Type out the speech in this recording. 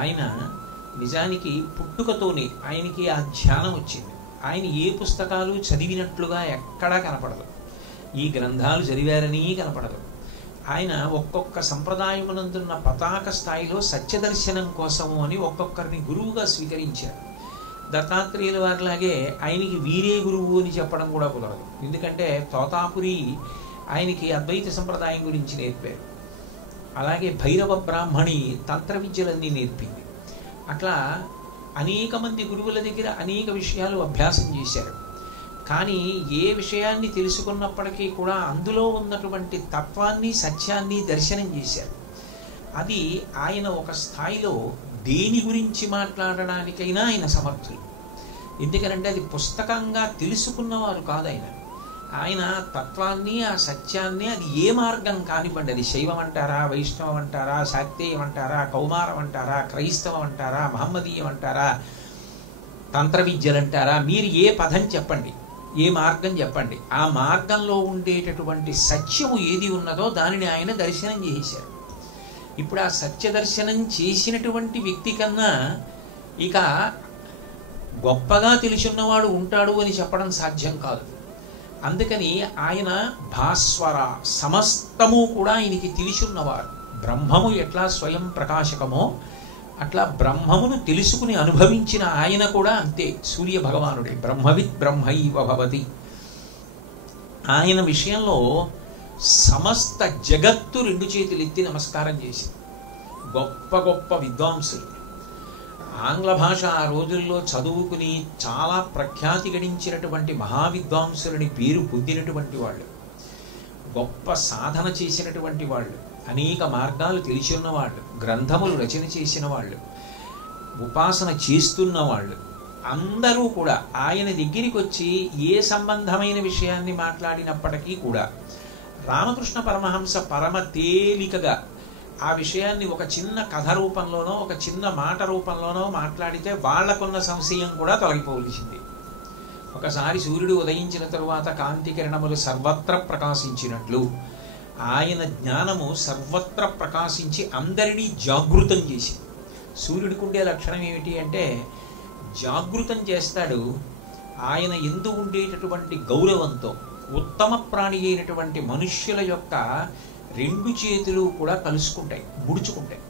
ఆయన నిజానికి పుట్టుకతోనే ఆయనకి ఆ ధ్యానం వచ్చింది. ఆయన ఏ పుస్తకాలు చదివినట్లుగా ఎక్కడా కనపడదు, ఈ గ్రంథాలు చదివారని కనపడదు. ఆయన ఒక్కొక్క సంప్రదాయమునందున్న పతాక స్థాయిలో సత్యదర్శనం కోసము అని ఒక్కొక్కరిని గురువుగా స్వీకరించారు. దత్తాత్రేయుల వారిలాగే ఆయనకి వీరే గురువు అని చెప్పడం కూడా కుదరదు. ఎందుకంటే తోతాపురి ఆయనకి అద్వైత సంప్రదాయం గురించి నేర్పారు. అలాగే భైరవ బ్రాహ్మణి తంత్ర విద్యలన్నీ నేర్పింది. అట్లా అనేక మంది గురువుల దగ్గర అనేక విషయాలు అభ్యాసం చేశారు. కానీ ఏ విషయాన్ని తెలుసుకున్నప్పటికీ కూడా అందులో ఉన్నటువంటి తత్వాన్ని, సత్యాన్ని దర్శనం చేశారు. అది ఆయన ఒక స్థాయిలో దేని గురించి మాట్లాడడానికైనా ఆయన సమర్థులు. ఎందుకనంటే అది పుస్తకంగా తెలుసుకున్నవారు కాదు ఆయన. ఆయన తత్వాన్ని, ఆ సత్యాన్ని, అది ఏ మార్గం కానివ్వండి, అది శైవం అంటారా, వైష్ణవం అంటారా, శాక్తేయం అంటారా, కౌమారం అంటారా, క్రైస్తవం అంటారా, మహమ్మదీయం అంటారా, తంత్ర విద్యలు అంటారా, మీరు ఏ పదం చెప్పండి, ఏ మార్గం చెప్పండి, ఆ మార్గంలో ఉండేటటువంటి సత్యము ఏది ఉన్నదో దానిని ఆయన దర్శనం చేశారు. ఇప్పుడు ఆ సత్య దర్శనం చేసినటువంటి వ్యక్తి కన్నా ఇక గొప్పగా తెలుసున్నవాడు ఉంటాడు అని చెప్పడం సాధ్యం కాదు. అందుకని ఆయన భాస్వర, సమస్తము కూడా ఆయనకి తెలిసున్నవారు. బ్రహ్మము ఎట్లా స్వయం ప్రకాశకమో అట్లా బ్రహ్మమును తెలుసుకుని అనుభవించిన ఆయన కూడా అంతే. సూర్య భగవానుడే బ్రహ్మవిత్ బ్రహ్మైవ భవతి. ఆయన విషయంలో సమస్త జగత్తు రెండు చేతులు ఎత్తి నమస్కారం చేసింది. గొప్ప గొప్ప విద్వాంసులు, ఆంగ్ల భాష ఆ రోజుల్లో చదువుకుని చాలా ప్రఖ్యాతి గడించినటువంటి మహావిద్వాంసులని పేరు పొందినటువంటి వాళ్ళు, గొప్ప సాధన చేసినటువంటి వాళ్ళు, అనేక మార్గాలు తెలిసి ఉన్నవాళ్ళు, గ్రంథములు రచన చేసిన వాళ్ళు, ఉపాసన చేస్తున్న వాళ్ళు అందరూ కూడా ఆయన దగ్గరికి వచ్చి ఏ సంబంధమైన విషయాన్ని మాట్లాడినప్పటికీ కూడా రామకృష్ణ పరమహంస పరమ తేలికగా ఆ విషయాన్ని ఒక చిన్న కథ రూపంలోనో ఒక చిన్న మాట రూపంలోనో మాట్లాడితే వాళ్లకున్న సంశయం కూడా తొలగిపోవలసింది. ఒకసారి సూర్యుడు ఉదయించిన తరువాత కాంతి కిరణములు సర్వత్ర ప్రకాశించినట్లు ఆయన జ్ఞానము సర్వత్ర ప్రకాశించి అందరినీ జాగృతం చేసి. సూర్యుడికి ఉండే లక్షణం ఏమిటి అంటే జాగృతం చేస్తాడు. ఆయన ఎందు ఉండేటటువంటి గౌరవంతో ఉత్తమ ప్రాణి అయినటువంటి మనుష్యుల యొక్క రెండు చేతులు కూడా కలుసుకుంటాయి, ముడుచుకుంటాయి.